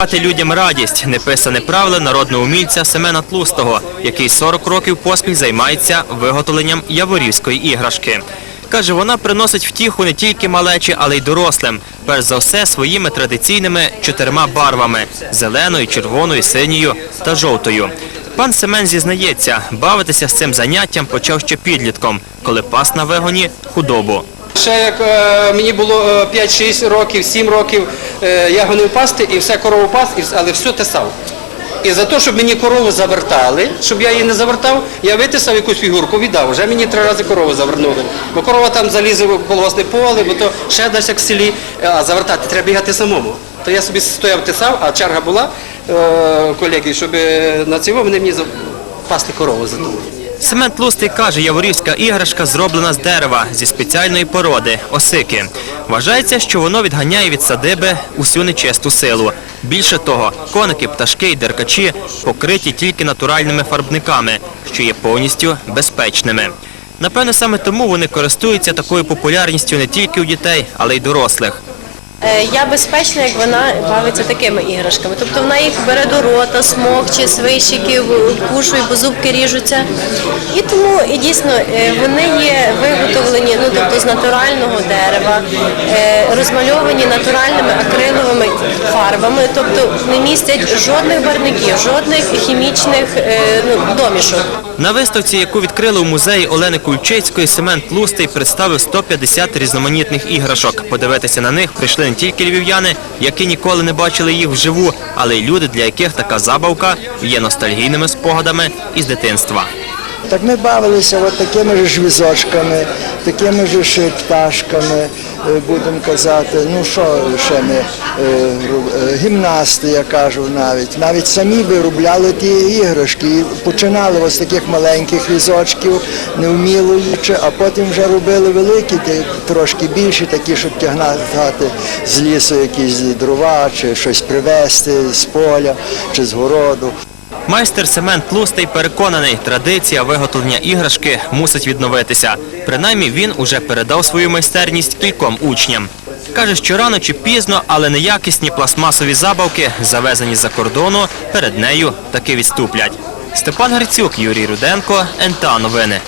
Дати людям радість неписане правило народного умільця Семена Тлустого, який 40 років поспіль займається виготовленням яворівської іграшки. Каже, вона приносить втіху не тільки малечі, але й дорослим. Перш за все своїми традиційними чотирма барвами зеленою, червоною, синьою та жовтою. Пан Семен зізнається, бавитися з цим заняттям почав ще підлітком, коли пас на вигоні худобу. Ще як е, мені було е, 5-6 років, 7 років, е, я гонив пасти і все корову пас, але все тесав. І за те, щоб мені корову завертали, щоб я її не завертав, я витисав якусь фігурку, віддав. Вже мені три рази корову завернули. Бо корова там залізе в колгосне поле, бо то ще десь як в селі, а завертати треба бігати самому. То я собі стояв тисав, а черга була е, колеги, щоб е, на цього вони мені пасти корову за тому. Семен Тлустий каже, яворівська іграшка зроблена з дерева зі спеціальної породи осики. Вважається, що воно відганяє від садиби усю нечисту силу. Більше того, коники, пташки і деркачі покриті тільки натуральними фарбниками, що є повністю безпечними. Напевне, саме тому вони користуються такою популярністю не тільки у дітей, але й дорослих. Е, Я безпечна, як вона бавиться такими іграшками. Тобто вона їх бере до рота, смокче, свищики, кушує, бо зубки ріжуться. І тому і дійсно е, вони є виготовлені ну, тобто, з натурального дерева, е, розмальовані натуральними акриловими фарбами, тобто не містять жодних барників, жодних хімічних е, ну, домішок. На виставці, яку відкрили у музеї Олени Кульчицької, Семен Тлустий представив 150 різноманітних іграшок. Подивитися на них прийшли не тільки львів'яни, які ніколи не бачили їх вживу, але й люди, для яких така забавка є ностальгійними спогадами із дитинства. Так ми бавилися от такими ж візочками, такими ж пташками, е, будемо казати. Ну що ще ми, е, е, гімнасти, я кажу навіть. Навіть самі виробляли ті іграшки. Починали ось таких маленьких візочків, невміло їче, а потім вже робили великі, трошки більші, такі, щоб тягнати з лісу якісь дрова, чи щось привезти з поля, чи з городу. Майстер Семен Тлустий переконаний, традиція виготовлення іграшки мусить відновитися. Принаймні він уже передав свою майстерність кільком учням. Каже, що рано чи пізно, але неякісні пластмасові забавки, завезені за кордону, перед нею таки відступлять. Степан Грицюк, Юрій Руденко, НТА Новини.